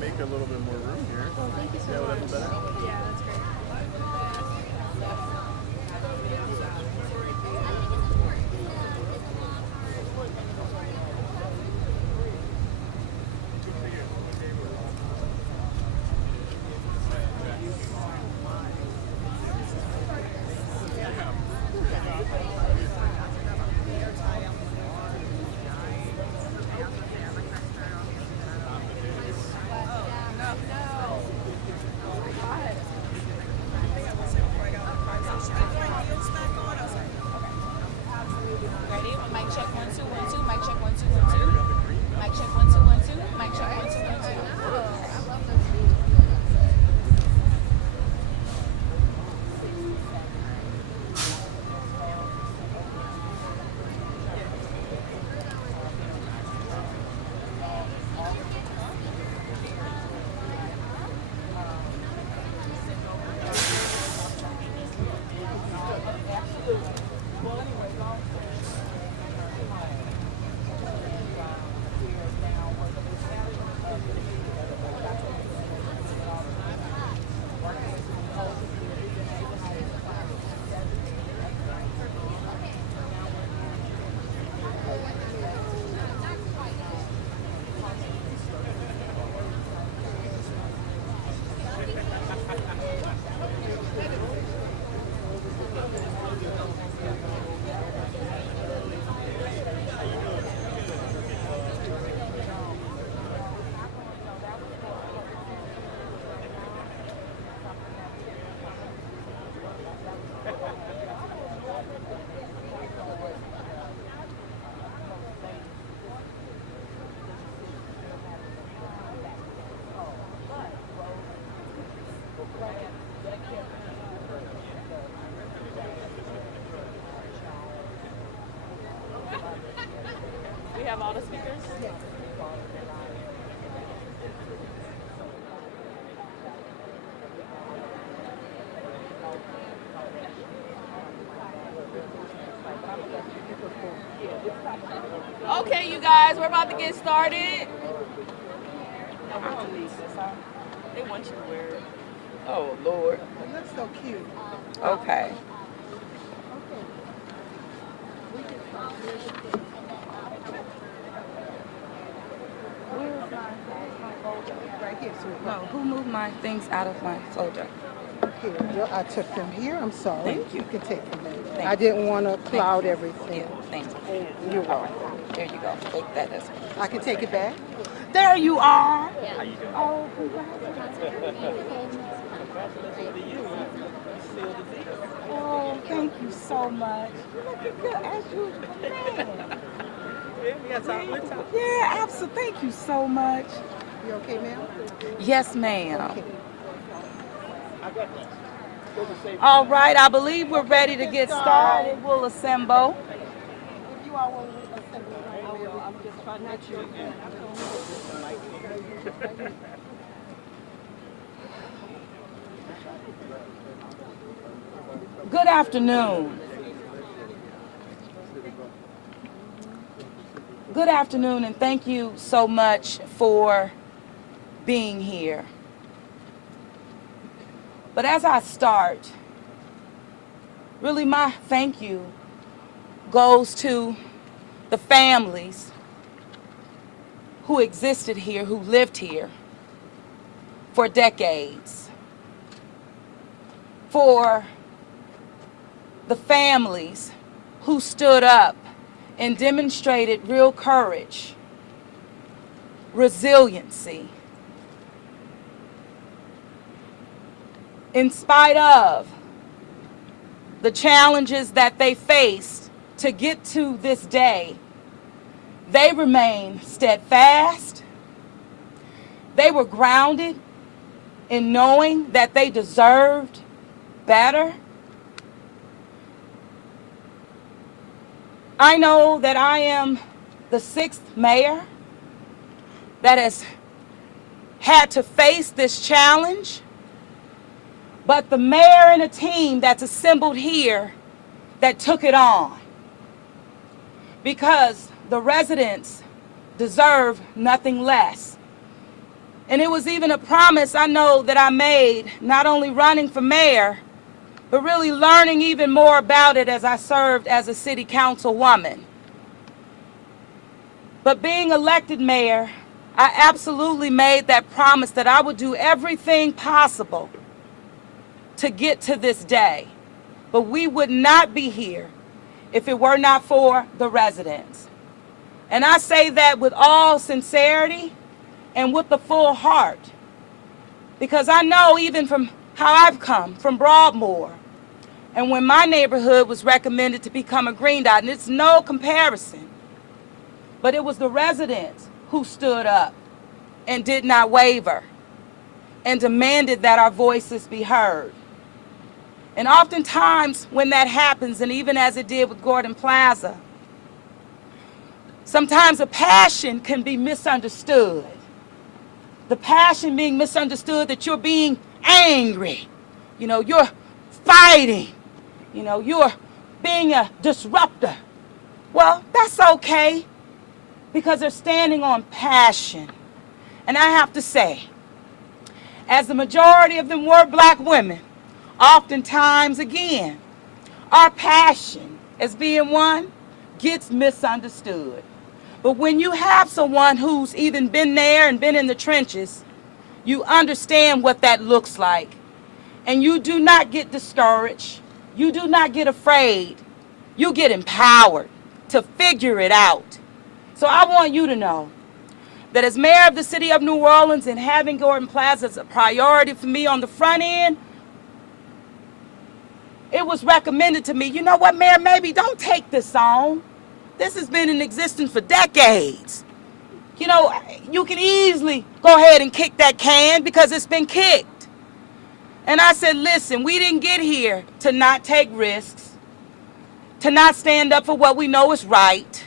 make a little bit more room here. Well, thank you so Yeah, would that much. be better? Yeah, that's great. Ready? Mic check 1 2 1 2. Mic check 1 2 1 2. Mic check 1 2 1 2. Mic check 1 2 1 2. We have all the speakers? Yes. Okay, you guys, we're about to get started. They want you to wear it. Oh, Lord. It looks so cute. Okay. Right here, sweetheart. No, who moved my things out of my folder? Here, well, I took them here. I'm sorry. Thank you. You can take them. Thank I didn't want to cloud you. everything. Yeah, thank you. You're welcome. There you go. Take that as I can take it back. There you are. Oh, congratulations. Oh, thank you so much. Look at good as usual. Man. Yeah, absolutely. Thank you so much. You okay, ma'am? Yes, ma'am. Okay. All right, I believe we're ready to get started. We'll assemble. If you all want to assemble, I will. I'm just trying not to. Good afternoon. Good afternoon, and thank you so much for being here. But as I start, really my thank you goes to the families who existed here, who lived here for decades, for the families who stood up and demonstrated real courage, resiliency, in spite of the challenges that they faced to get to this day. They remained steadfast. They were grounded in knowing that they deserved better. I know that I am the 6th mayor that has had to face this challenge, but the mayor and a team that's assembled here that took it on, because the residents deserve nothing less. And it was even a promise I know that I made, not only running for mayor, but really learning even more about it as I served as a city councilwoman. But being elected mayor, I absolutely made that promise that I would do everything possible to get to this day. But we would not be here if it were not for the residents. And I say that with all sincerity and with the full heart, because I know even from how I've come from Broadmoor, and when my neighborhood was recommended to become a green dot, and it's no comparison, but it was the residents who stood up and did not waver and demanded that our voices be heard. And oftentimes when that happens, and even as it did with Gordon Plaza, sometimes a passion can be misunderstood. The passion being misunderstood that you're being angry, you're fighting, you're being a disruptor. Well, that's okay, because they're standing on passion. And I have to say, as the majority of them were black women, oftentimes again, our passion as being one gets misunderstood. But when you have someone who's even been there and been in the trenches, you understand what that looks like. And you do not get discouraged. You do not get afraid. You get empowered to figure it out. So I want you to know that as mayor of the city of New Orleans and having Gordon Plaza as a priority for me on the front end, it was recommended to me, you know what, Mayor, maybe don't take this on. This has been in existence for decades. You can easily go ahead and kick that can because it's been kicked. And I said, listen, we didn't get here to not take risks, to not stand up for what we know is right,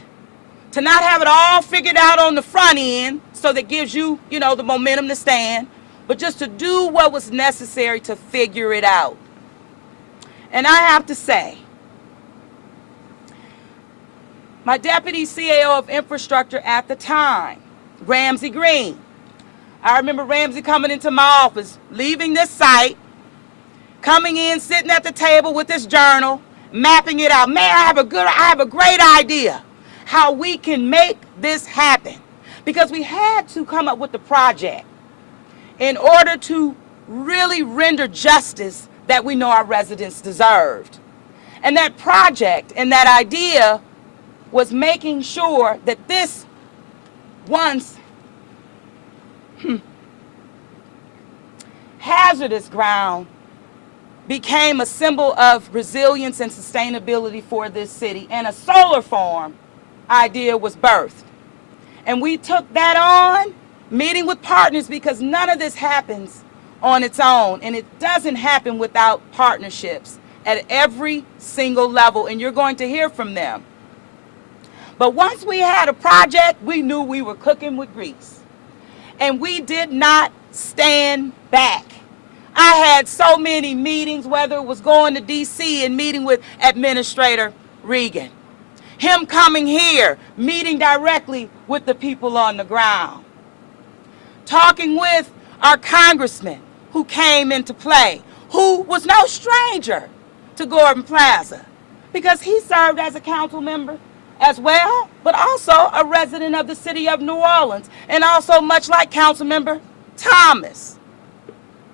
to not have it all figured out on the front end so that gives you, the momentum to stand, but just to do what was necessary to figure it out. And I have to say, my deputy CAO of infrastructure at the time, Ramsey Green, I remember Ramsey coming into my office, leaving this site, coming in, sitting at the table with this journal, mapping it out. Man, I have a great idea how we can make this happen. Because we had to come up with the project in order to really render justice that we know our residents deserved. And that project and that idea was making sure that this once hazardous ground became a symbol of resilience and sustainability for this city. And a solar farm idea was birthed. And we took that on, meeting with partners, because none of this happens on its own. And it doesn't happen without partnerships at every single level. And you're going to hear from them. But once we had a project, we knew we were cooking with grease. And we did not stand back. I had so many meetings, whether it was going to D.C. and meeting with Administrator Regan, him coming here, meeting directly with the people on the ground, talking with our Congressman who came into play, who was no stranger to Gordon Plaza, because he served as a council member as well, but also a resident of the city of New Orleans, and also much like Councilmember Thomas,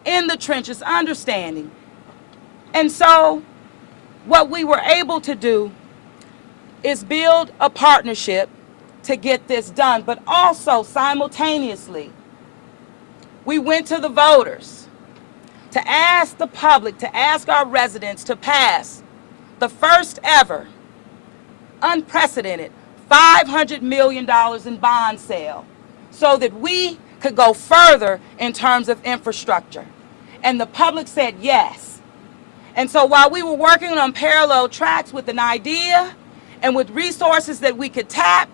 in the trenches, understanding. And so what we were able to do is build a partnership to get this done, but also simultaneously, we went to the voters to ask the public, to ask our residents to pass the first ever unprecedented $500 million in bond sale so that we could go further in terms of infrastructure. And the public said yes. And so while we were working on parallel tracks with an idea and with resources that we could tap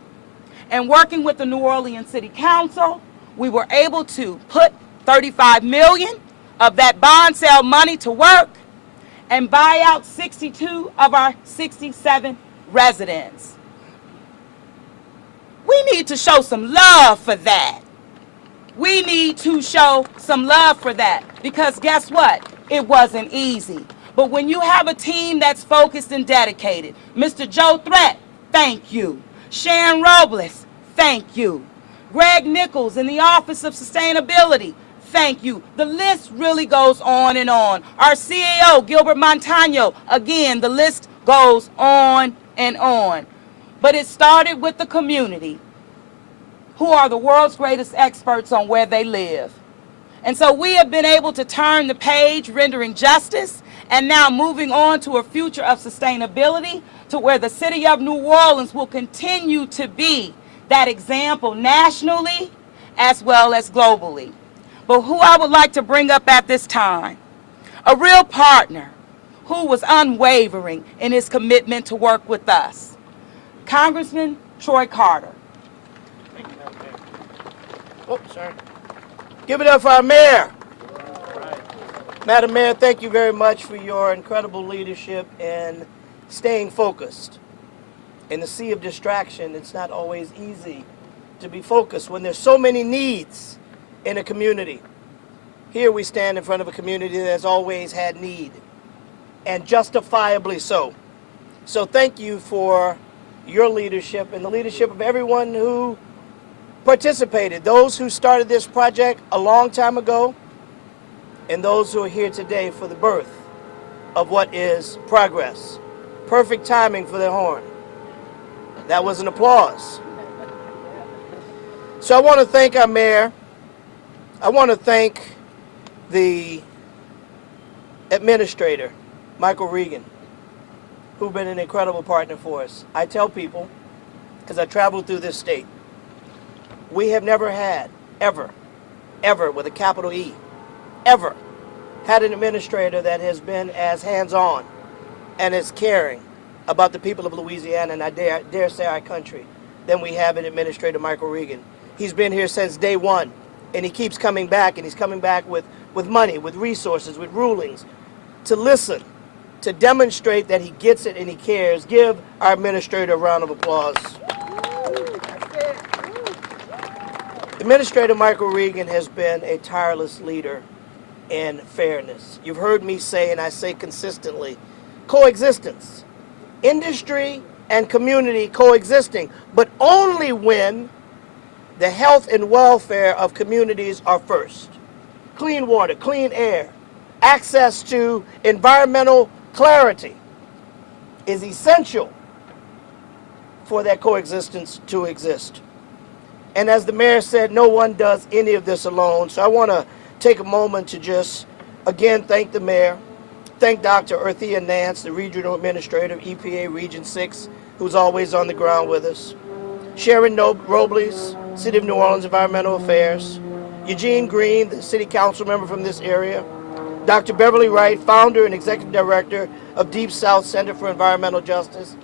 and working with the New Orleans City Council, we were able to put $35 million of that bond sale money to work and buy out 62 of our 67 residents. We need to show some love for that. We need to show some love for that, because guess what? It wasn't easy. But when you have a team that's focused and dedicated, Mr. Joe Threat, thank you. Sharon Robles, thank you. Greg Nichols in the Office of Sustainability, thank you. The list really goes on and on. Our CAO, Gilbert Montano, again, the list goes on and on. But it started with the community, who are the world's greatest experts on where they live. And so we have been able to turn the page, rendering justice, and now moving on to a future of sustainability, to where the city of New Orleans will continue to be that example nationally as well as globally. But who I would like to bring up at this time, a real partner who was unwavering in his commitment to work with us, Congressman Troy Carter. Thank you, Madam Mayor. Oh, sorry. Give it up for our mayor. Madam Mayor, thank you very much for your incredible leadership and staying focused. In the sea of distraction, it's not always easy to be focused when there's so many needs in a community. Here we stand in front of a community that has always had need, and justifiably so. So thank you for your leadership and the leadership of everyone who participated, those who started this project a long time ago, and those who are here today for the birth of what is progress. Perfect timing for the horn. That was an applause. So I want to thank our mayor. I want to thank the administrator, Michael Regan, who's been an incredible partner for us. I tell people, because I traveled through this state, we have never had, ever, with a capital E, ever had an administrator that has been as hands-on and as caring about the people of Louisiana, and I dare say our country, than we have in Administrator Michael Regan. He's been here since day one, and he keeps coming back, and he's coming back with money, with resources, with rulings, to listen, to demonstrate that he gets it and he cares. Give our administrator a round of applause. Administrator Michael Regan has been a tireless leader in fairness. You've heard me say, and I say consistently, coexistence. Industry and community coexisting, but only when the health and welfare of communities are first. Clean water, clean air, access to environmental clarity is essential for that coexistence to exist. And as the mayor said, no one does any of this alone. So I want to take a moment to just, again, thank the mayor, thank Dr. Earthia Nance, the regional administrator of EPA Region 6, who's always on the ground with us, Sharon Robles, City of New Orleans Environmental Affairs, Eugene Green, the city council member from this area, Dr. Beverly Wright, founder and executive director of Deep South Center for Environmental Justice,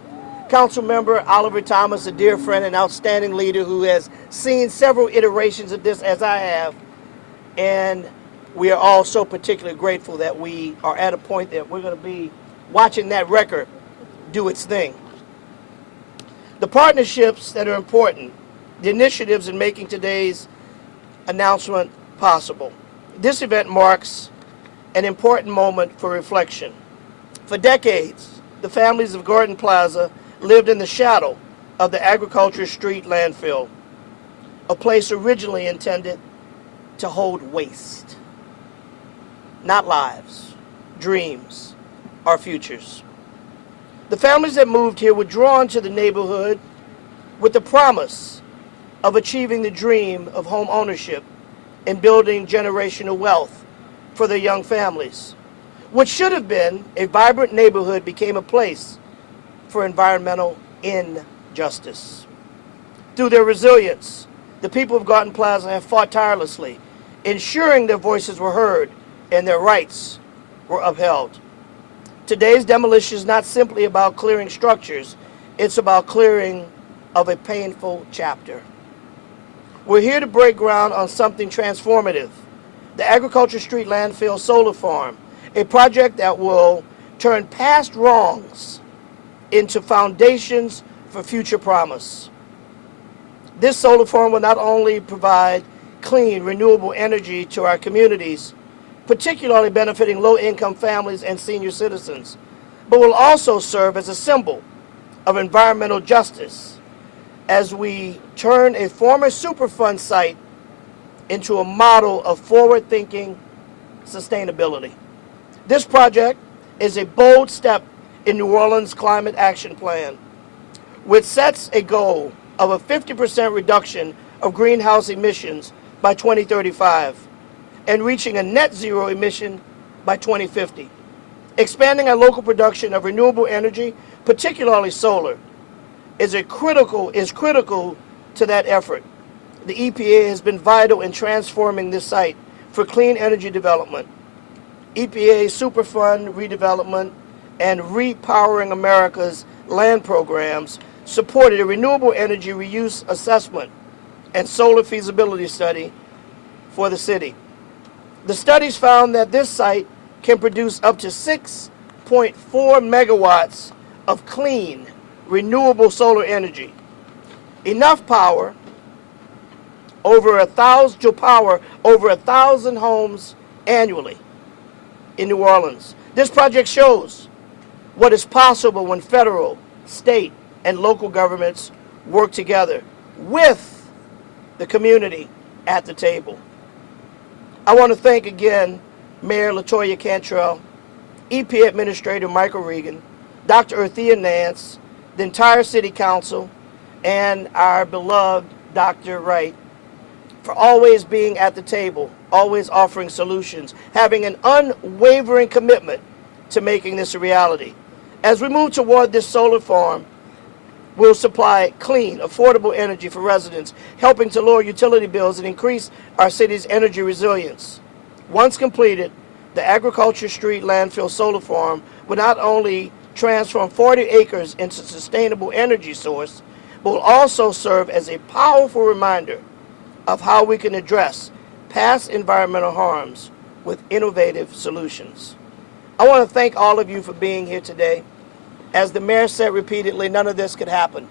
Council member Oliver Thomas, a dear friend and outstanding leader who has seen several iterations of this as I have, and we are all so particularly grateful that we are at a point that we're going to be watching that record do its thing. The partnerships that are important, the initiatives in making today's announcement possible. This event marks an important moment for reflection. For decades, the families of Gordon Plaza lived in the shadow of the Agriculture Street landfill, a place originally intended to hold waste, not lives, dreams, or futures. The families that moved here were drawn to the neighborhood with the promise of achieving the dream of home ownership and building generational wealth for their young families. What should have been a vibrant neighborhood became a place for environmental injustice. Through their resilience, the people of Gordon Plaza have fought tirelessly, ensuring their voices were heard and their rights were upheld. Today's demolition is not simply about clearing structures, it's about clearing of a painful chapter. We're here to break ground on something transformative, the Agriculture Street Landfill Solar Farm, a project that will turn past wrongs into foundations for future promise. This solar farm will not only provide clean, renewable energy to our communities, particularly benefiting low-income families and senior citizens, but will also serve as a symbol of environmental justice as we turn a former Superfund site into a model of forward-thinking sustainability. This project is a bold step in New Orleans' climate action plan, which sets a goal of a 50% reduction of greenhouse emissions by 2035 and reaching a net zero emission by 2050. Expanding our local production of renewable energy, particularly solar, is critical to that effort. The EPA has been vital in transforming this site for clean energy development. EPA Superfund redevelopment and Repowering America's land programs supported a renewable energy reuse assessment and solar feasibility study for the city. The studies found that this site can produce up to 6.4 megawatts of clean, renewable solar energy, enough power to power over 1,000 homes annually in New Orleans. This project shows what is possible when federal, state, and local governments work together with the community at the table. I want to thank again Mayor LaToya Cantrell, EPA Administrator Michael Regan, Dr. Earthia Nance, the entire City Council, and our beloved Dr. Wright for always being at the table, always offering solutions, having an unwavering commitment to making this a reality. As we move toward this solar farm, we'll supply clean, affordable energy for residents, helping to lower utility bills and increase our city's energy resilience. Once completed, the Agriculture Street Landfill Solar Farm will not only transform 40 acres into a sustainable energy source, but will also serve as a powerful reminder of how we can address past environmental harms with innovative solutions. I want to thank all of you for being here today. As the mayor said repeatedly, none of this could happen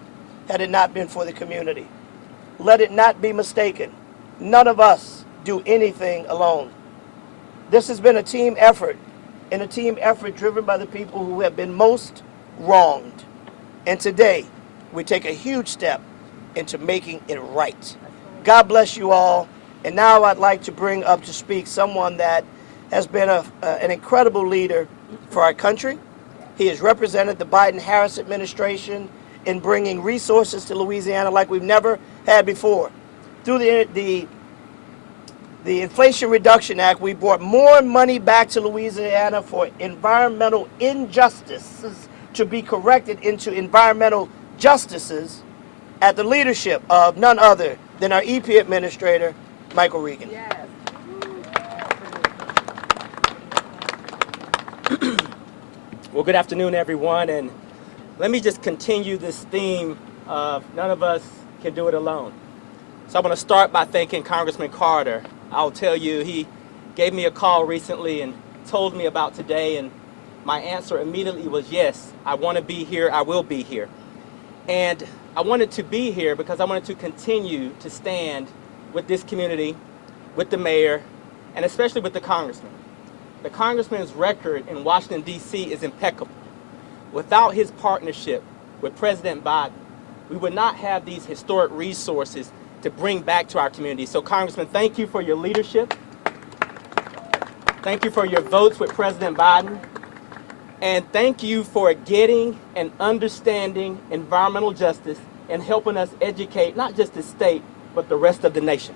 had it not been for the community. Let it not be mistaken. None of us do anything alone. This has been a team effort, and a team effort driven by the people who have been most wronged. And today, we take a huge step into making it right. God bless you all. And now I'd like to bring up to speak someone that has been an incredible leader for our country. He has represented the Biden-Harris administration in bringing resources to Louisiana like we've never had before. Through the Inflation Reduction Act, we brought more money back to Louisiana for environmental injustices to be corrected into environmental justices at the leadership of none other than our EPA Administrator, Michael Regan. Yes. Well, good afternoon, everyone, and let me just continue this theme of none of us can do it alone. So I want to start by thanking Congressman Carter. I'll tell you, he gave me a call recently and told me about today, and my answer immediately was yes, I want to be here, I will be here. And I wanted to be here because I wanted to continue to stand with this community, with the mayor, and especially with the congressman. The congressman's record in Washington, D.C. is impeccable. Without his partnership with President Biden, we would not have these historic resources to bring back to our community. So, Congressman, thank you for your leadership. Thank you for your votes with President Biden. And thank you for getting and understanding environmental justice and helping us educate not just the state, but the rest of the nation.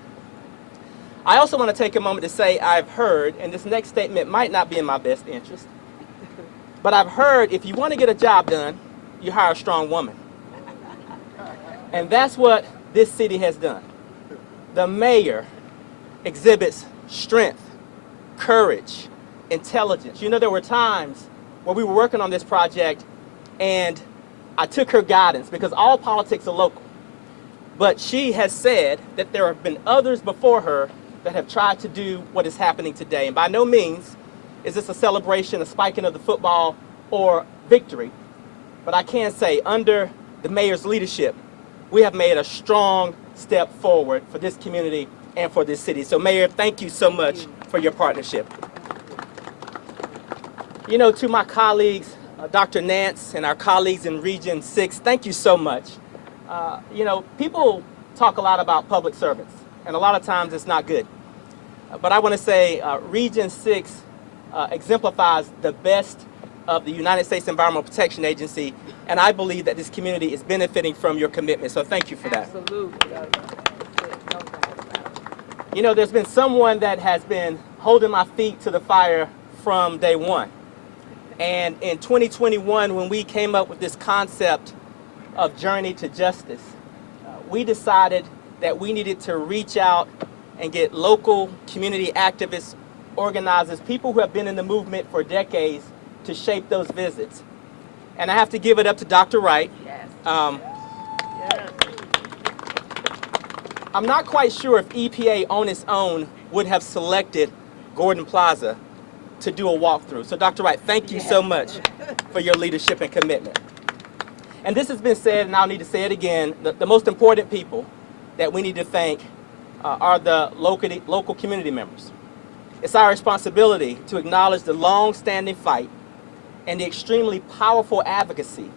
I also want to take a moment to say I've heard, and this next statement might not be in my best interest, but I've heard if you want to get a job done, you hire a strong woman. And that's what this city has done. The mayor exhibits strength, courage, intelligence. You know, there were times where we were working on this project and I took her guidance because all politics are local. But she has said that there have been others before her that have tried to do what is happening today. And by no means is this a celebration, a spiking of the football, or victory. But I can say under the mayor's leadership, we have made a strong step forward for this community and for this city. So Mayor, thank you so much for your partnership. You know, to my colleagues, Dr. Nance and our colleagues in Region 6, thank you so much. You know, people talk a lot about public servants, and a lot of times it's not good. But I want to say Region 6 exemplifies the best of the United States Environmental Protection Agency, and I believe that this community is benefiting from your commitment, so thank you for that. Absolutely. You know, there's been someone that has been holding my feet to the fire from day one. And in 2021, when we came up with this concept of Journey to Justice, we decided that we needed to reach out and get local community activists, organizers, people who have been in the movement for decades to shape those visits. And I have to give it up to Dr. Wright. Yes. I'm not quite sure if EPA on its own would have selected Gordon Plaza to do a walkthrough. So Dr. Wright, thank you so much for your leadership and commitment. And this has been said, and I'll need to say it again, the most important people that we need to thank are the local community members. It's our responsibility to acknowledge the long-standing fight and the extremely powerful advocacy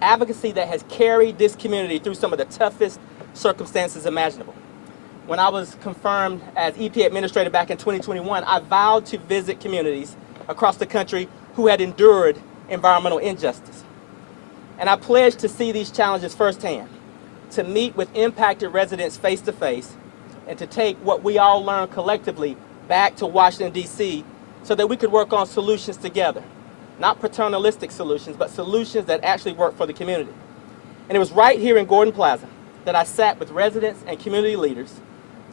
that has carried this community through some of the toughest circumstances imaginable. When I was confirmed as EPA Administrator back in 2021, I vowed to visit communities across the country who had endured environmental injustice. And I pledged to see these challenges firsthand, to meet with impacted residents face to face, and to take what we all learned collectively back to Washington, D.C., so that we could work on solutions together. Not paternalistic solutions, but solutions that actually work for the community. And it was right here in Gordon Plaza that I sat with residents and community leaders,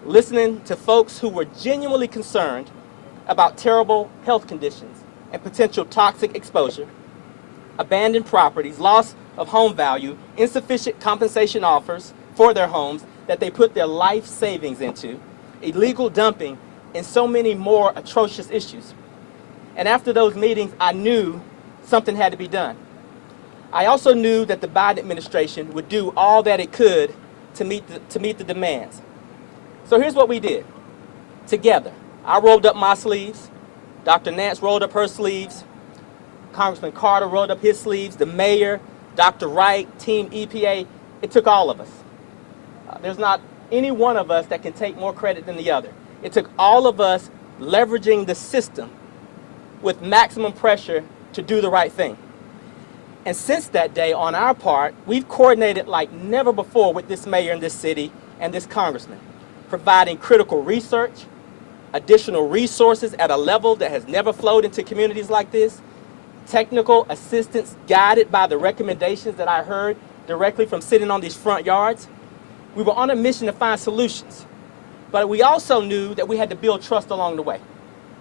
listening to folks who were genuinely concerned about terrible health conditions and potential toxic exposure, abandoned properties, loss of home value, insufficient compensation offers for their homes that they put their life savings into, illegal dumping, and so many more atrocious issues. And after those meetings, I knew something had to be done. I also knew that the Biden administration would do all that it could to meet the demands. So here's what we did. Together, I rolled up my sleeves, Dr. Nance rolled up her sleeves, Congressman Carter rolled up his sleeves, the mayor, Dr. Wright, Team EPA. It took all of us. There's not any one of us that can take more credit than the other. It took all of us leveraging the system with maximum pressure to do the right thing. And since that day, on our part, we've coordinated like never before with this mayor in this city and this congressman, providing critical research, additional resources at a level that has never flowed into communities like this, technical assistance guided by the recommendations that I heard directly from sitting on these front yards. We were on a mission to find solutions, but we also knew that we had to build trust along the way.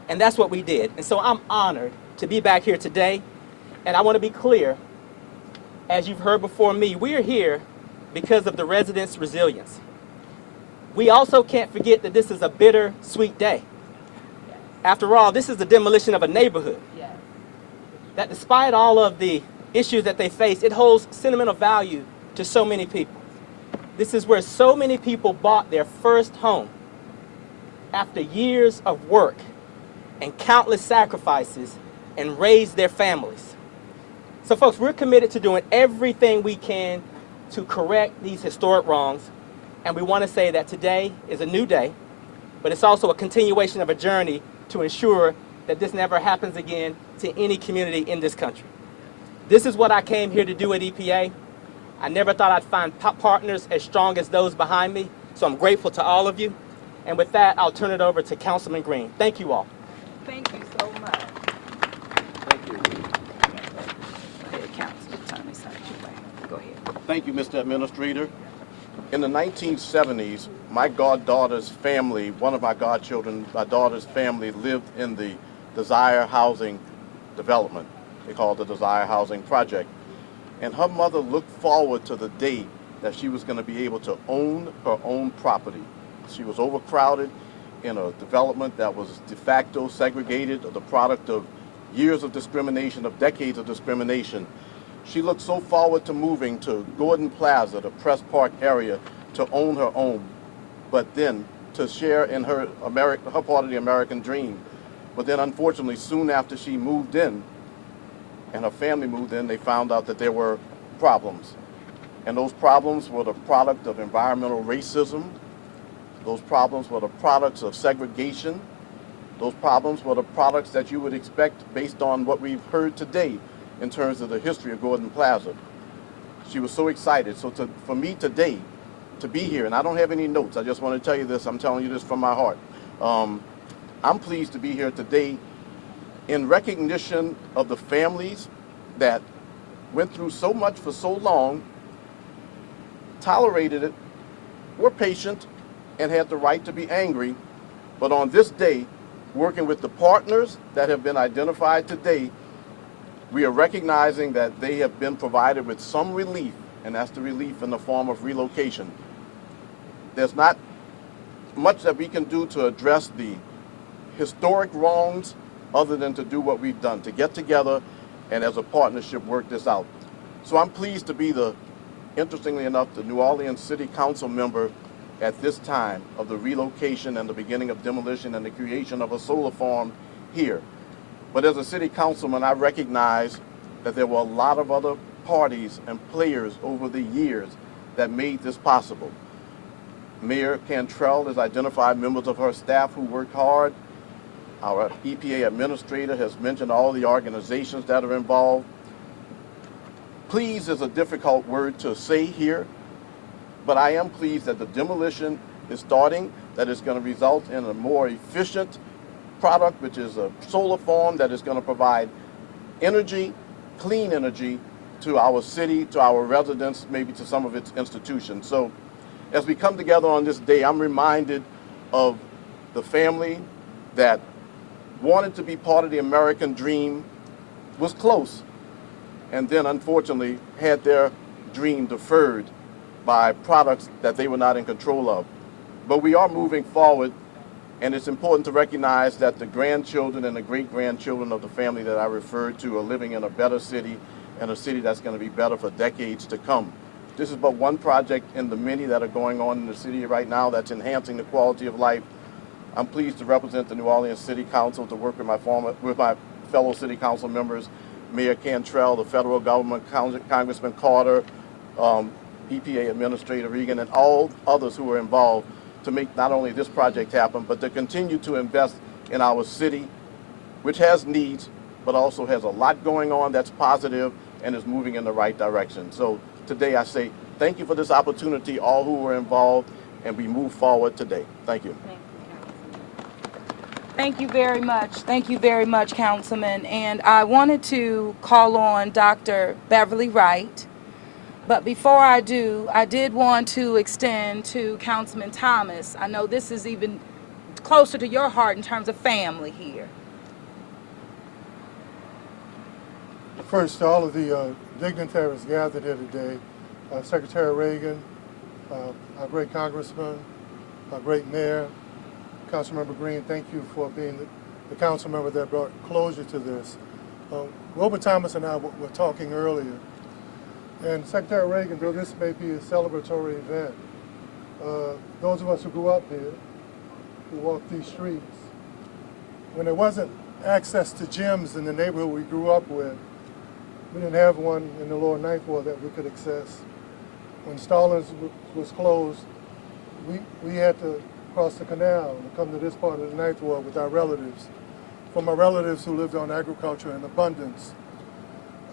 And that's what we did. And so I'm honored to be back here today. And I want to be clear, as you've heard before me, we are here because of the residents' resilience. We also can't forget that this is a bittersweet day. After all, this is the demolition of a neighborhood. That despite all of the issues that they face, it holds sentimental value to so many people. This is where so many people bought their first home after years of work and countless sacrifices and raised their families. So folks, we're committed to doing everything we can to correct these historic wrongs. And we want to say that today is a new day, but it's also a continuation of a journey to ensure that this never happens again to any community in this country. This is what I came here to do at EPA. I never thought I'd find partners as strong as those behind me, so I'm grateful to all of you. And with that, I'll turn it over to Councilman Green. Thank you all. Thank you so much. Thank you. Go ahead, Councilman. Turn this out your way. Go ahead. Thank you, Mr. Administrator. In the 1970s, my goddaughter's family, one of my godchildren, my daughter's family lived in the Desire Housing Development. They called it the Desire Housing Project. And her mother looked forward to the day that she was going to be able to own her own property. She was overcrowded in a development that was de facto segregated, the product of years of discrimination, of decades of discrimination. She looked so forward to moving to Gordon Plaza, the Press Park area, to own her own. But then to share in her part of the American dream. But then unfortunately, soon after she moved in and her family moved in, they found out that there were problems. And those problems were the product of environmental racism. Those problems were the products of segregation. Those problems were the products that you would expect based on what we've heard today in terms of the history of Gordon Plaza. She was so excited. So for me today, to be here, and I don't have any notes, I just want to tell you this, I'm telling you this from my heart. I'm pleased to be here today in recognition of the families that went through so much for so long, tolerated it, were patient, and had the right to be angry. But on this day, working with the partners that have been identified today, we are recognizing that they have been provided with some relief, and that's the relief in the form of relocation. There's not much that we can do to address the historic wrongs other than to do what we've done, to get together and as a partnership work this out. So I'm pleased to be interestingly enough, the New Orleans City Council member at this time of the relocation and the beginning of demolition and the creation of a solar farm here. But as a city councilman, I recognize that there were a lot of other parties and players over the years that made this possible. Mayor Cantrell has identified members of her staff who worked hard. Our EPA Administrator has mentioned all the organizations that are involved. Please is a difficult word to say here, but I am pleased that the demolition is starting, that it's going to result in a more efficient product, which is a solar farm that is going to provide energy, clean energy to our city, to our residents, maybe to some of its institutions. So as we come together on this day, I'm reminded of the family that wanted to be part of the American dream, was close, and then unfortunately had their dream deferred by products that they were not in control of. But we are moving forward, and it's important to recognize that the grandchildren and the great-grandchildren of the family that I referred to are living in a better city, and a city that's going to be better for decades to come. This is but one project in the many that are going on in the city right now that's enhancing the quality of life. I'm pleased to represent the New Orleans City Council, to work with my fellow city council members, Mayor Cantrell, the federal government, Congressman Carter, EPA Administrator Regan, and all others who are involved to make not only this project happen, but to continue to invest in our city, which has needs, but also has a lot going on that's positive and is moving in the right direction. So today I say thank you for this opportunity, all who were involved, and we move forward today. Thank you. Thank you very much. Thank you very much, Councilman. And I wanted to call on Dr. Beverly Wright. But before I do, I did want to extend to Councilman Thomas. I know this is even closer to your heart in terms of family here. First, to all of the dignitaries gathered here today, Secretary Reagan, our great Congressman, our great Mayor, Councilmember Green, thank you for being the council member that brought closure to this. Robert Thomas and I were talking earlier, and Secretary Reagan, though this may be a celebratory event, those of us who grew up here, who walked these streets, when there wasn't access to gyms in the neighborhood we grew up with, we didn't have one in the lower Ninth Ward that we could access. When Stallings was closed, we had to cross the canal and come to this part of the Ninth Ward with our relatives. For my relatives who lived on agriculture in abundance.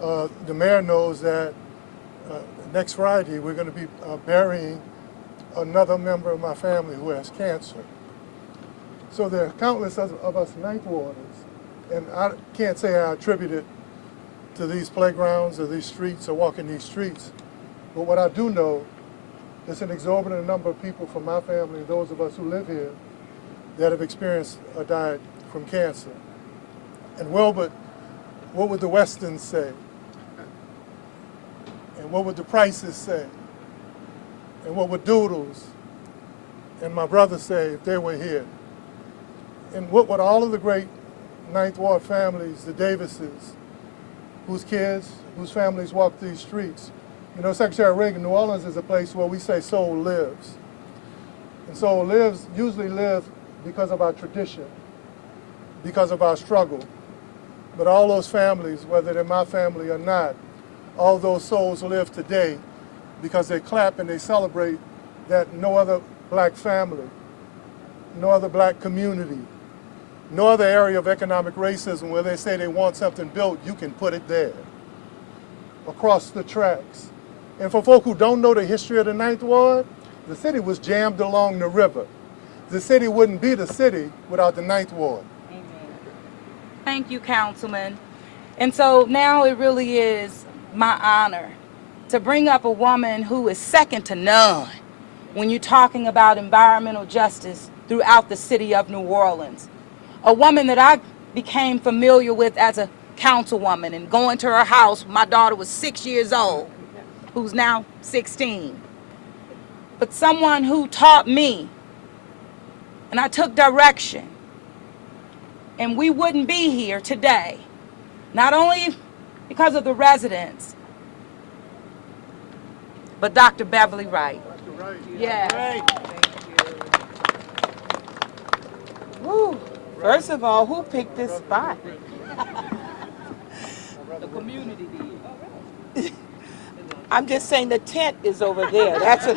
The mayor knows that next Friday we're going to be burying another member of my family who has cancer. So there are countless of us Ninth Warders, and I can't say I attribute it to these playgrounds or these streets or walking these streets, but what I do know, there's an exorbitant number of people from my family and those of us who live here that have experienced or died from cancer. And Wilbert, what would the Westons say? And what would the Prices say? And what would Doodles and my brother say if they were here? And what would all of the great Ninth Ward families, the Davises, whose kids, whose families walk these streets? You know, Secretary Reagan, New Orleans is a place where we say soul lives. And And so usually lives because of our tradition, because of our struggle. But all those families, whether they're my family or not, all those souls live today because they clap and they celebrate that no other black family, no other black community, no other area of economic racism where they say they want something built, you can put it there, across the tracks. And for folk who don't know the history of the Ninth Ward, the city was jammed along the river. The city wouldn't be the city without the Ninth Ward. Thank you, Councilman. And so now it really is my honor to bring up a woman who is second to none when you're talking about environmental justice throughout the city of New Orleans. A woman that I became familiar with as a councilwoman and going to her house. My daughter was 6 years old, who's now 16. But someone who taught me, and I took direction. And we wouldn't be here today, not only because of the residents, but Dr. Beverly Wright. Dr. Wright. Yes. Woo. First of all, who picked this spot? The community did. I'm just saying the tent is over there. That's a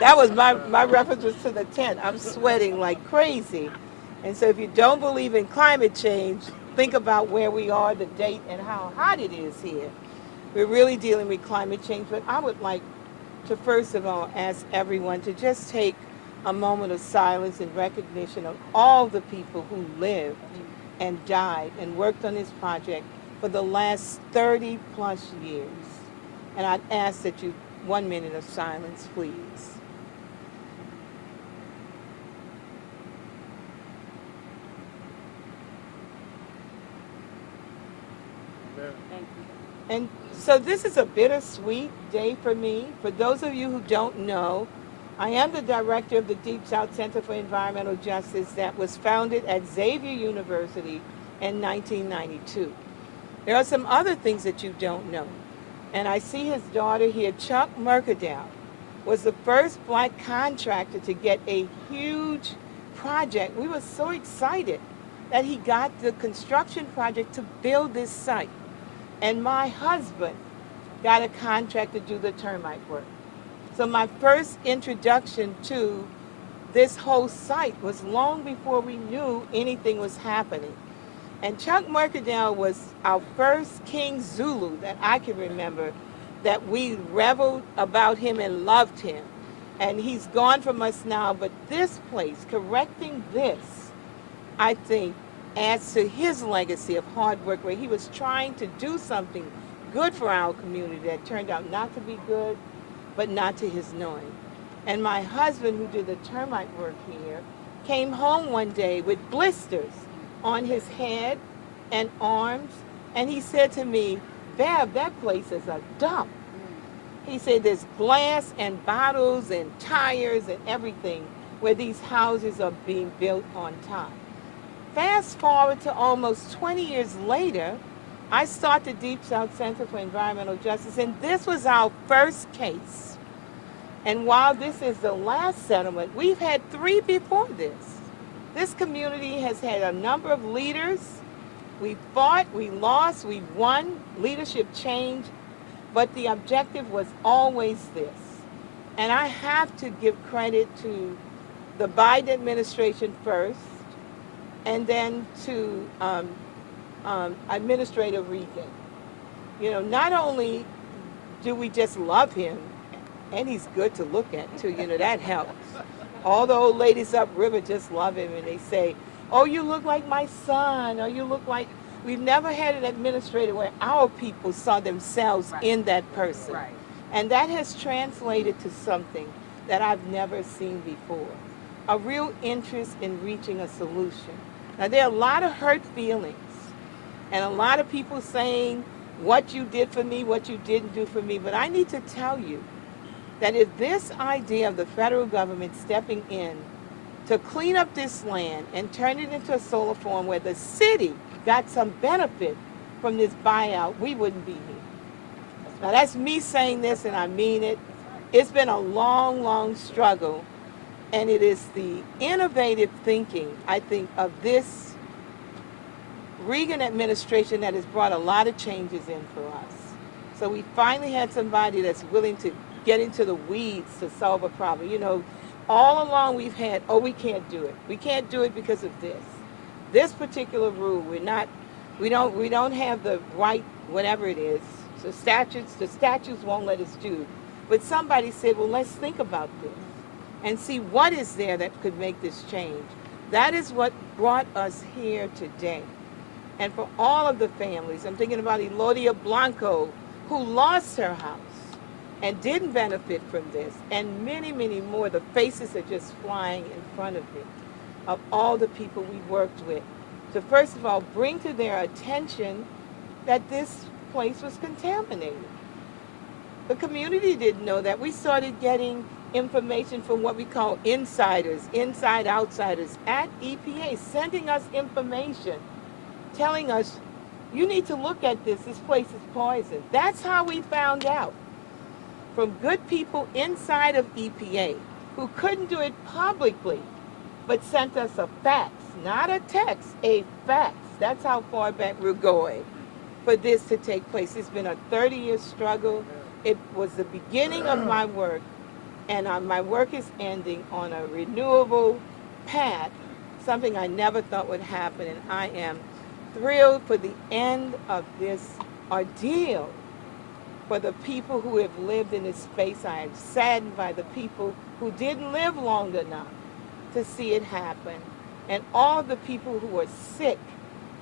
that was my reference was to the tent. I'm sweating like crazy. And so if you don't believe in climate change, think about where we are, the date, and how hot it is here. We're really dealing with climate change, but I would like to first of all ask everyone to just take a moment of silence in recognition of all the people who lived and died and worked on this project for the last 30 plus years. And I'd ask that you, 1 minute of silence, please. And so this is a bittersweet day for me. For those of you who don't know, I am the director of the Deep South Center for Environmental Justice that was founded at Xavier University in 1992. There are some other things that you don't know. And I see his daughter here, Chuck Mercadale, was the first black contractor to get a huge project. We were so excited that he got the construction project to build this site. And my husband got a contract to do the termite work. So my first introduction to this whole site was long before we knew anything was happening. And Chuck Mercadale was our first King Zulu that I can remember, that we reveled about him and loved him. And he's gone from us now, but this place, correcting this, I think, adds to his legacy of hard work, where he was trying to do something good for our community that turned out not to be good, but not to his knowing. And my husband, who did the termite work here, came home one day with blisters on his head and arms, and he said to me, "Bev, that place is a dump." He said there's glass and bottles and tires and everything where these houses are being built on top. Fast forward to almost 20 years later, I start the Deep South Center for Environmental Justice, and this was our first case. And while this is the last settlement, we've had 3 before this. This community has had a number of leaders. We fought, we lost, we won, leadership changed, but the objective was always this. And I have to give credit to the Biden administration first, and then to Administrator Regan. You know, not only do we just love him, and he's good to look at too, you know, that helps. All the old ladies upriver just love him, and they say, "Oh, you look like my son," or "You look like..." We've never had an administrator where our people saw themselves in that person. Right. And that has translated to something that I've never seen before. A real interest in reaching a solution. Now, there are a lot of hurt feelings, and a lot of people saying what you did for me, what you didn't do for me, but I need to tell you that if this idea of the federal government stepping in to clean up this land and turn it into a solar farm where the city got some benefit from this buyout, we wouldn't be here. Now, that's me saying this, and I mean it. It's been a long, long struggle, and it is the innovative thinking, I think, of this Reagan administration that has brought a lot of changes in for us. So we finally had somebody that's willing to get into the weeds to solve a problem. You know, all along we've had, oh, we can't do it. We can't do it because of this. This particular rule, we don't have the right, whatever it is. So the statutes won't let us do. But somebody said, well, let's think about this and see what is there that could make this change. That is what brought us here today. And for all of the families, I'm thinking about Elodia Blanco, who lost her house and didn't benefit from this, and many, many more. The faces are just flying in front of me of all the people we worked with to, first of all, bring to their attention that this place was contaminated. The community didn't know that. We started getting information from what we call insiders, inside outsiders at EPA, sending us information, telling us, you need to look at this place is poison. That's how we found out. From good people inside of EPA who couldn't do it publicly, but sent us a fax, not a text, a fax. That's how far back we're going for this to take place. It's been a 30-year struggle. It was the beginning of my work, and my work is ending on a renewable path, something I never thought would happen, and I am thrilled for the end of this ordeal. For the people who have lived in this space, I am saddened by the people who didn't live long enough to see it happen, and all the people who are sick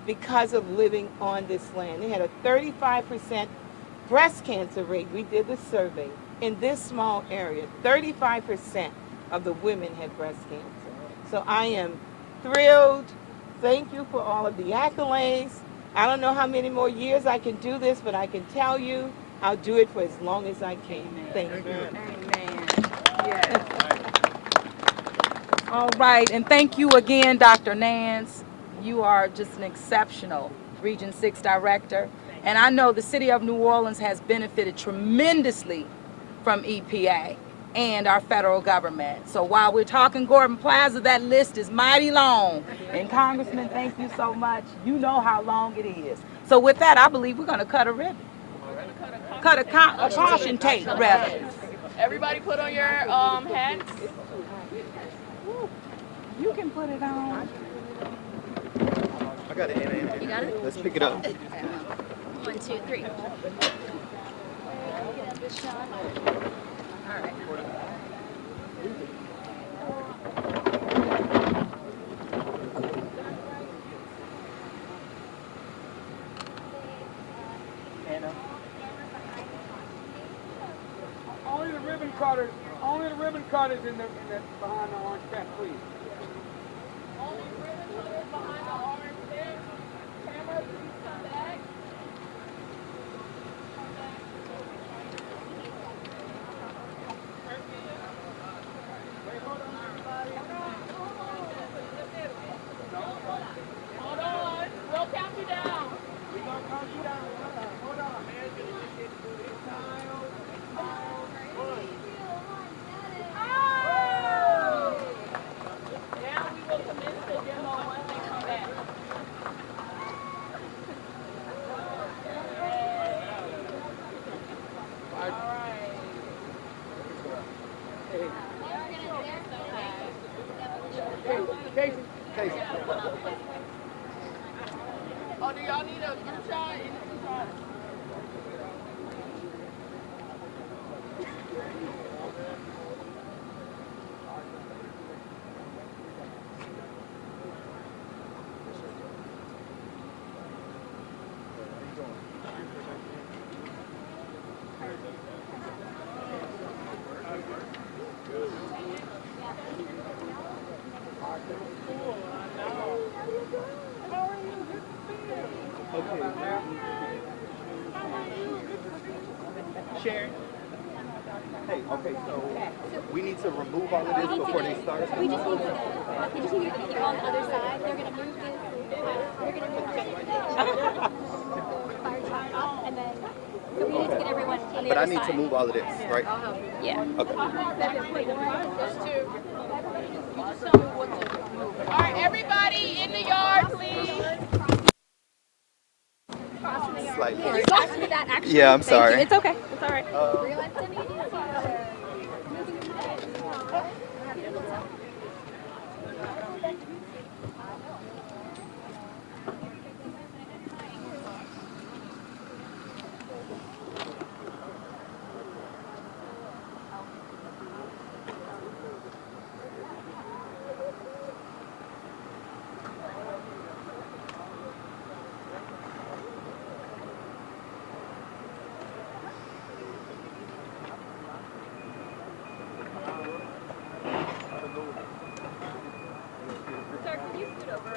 because of living on this land. They had a 35% breast cancer rate. We did the survey. In this small area, 35% of the women had breast cancer. So I am thrilled. Thank you for all of the accolades. I don't know how many more years I can do this, but I can tell you I'll do it for as long as I can. Thank you. Amen. Yes. All right, and thank you again, Dr. Nance. You are just an exceptional Region 6 director. And I know the city of New Orleans has benefited tremendously from EPA and our federal government. So while we're talking Gordon Plaza, that list is mighty long. And Congressman, thank you so much. You know how long it is. So with that, I believe we're going to cut a ribbon. Cut a caution tape, rather. Everybody put on your hats. You can put it on. I got it in. You got it? Let's pick it up. 1, 2, 3. All right. Only the ribbon cutters in the behind the orange tent, please. Only ribbon cutters behind the orange tent. Camera, please come back. Hold on. We'll count you down. We're going to count you down. Hold on. Now we will commence the demo once they come back. All right. Casey. Oh, do y'all need a group shot? Sharon? Hey, okay, so we need to remove all of this before they start? We just need to get on the other side. They're going to move this. They're going to move this. Fire truck up, and then so we We need to get everyone on the But I other need side. to move all of this, right? Yeah. Okay. All right, everybody in the yard, please. Slightly. Can you pass me that actually? Yeah, I'm Thank sorry. you. It's okay. It's all right. Sir, can you scoot over?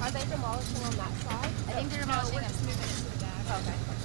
Are they demolishing on that side? I think they're demolishing. We're just moving it to the back. Okay.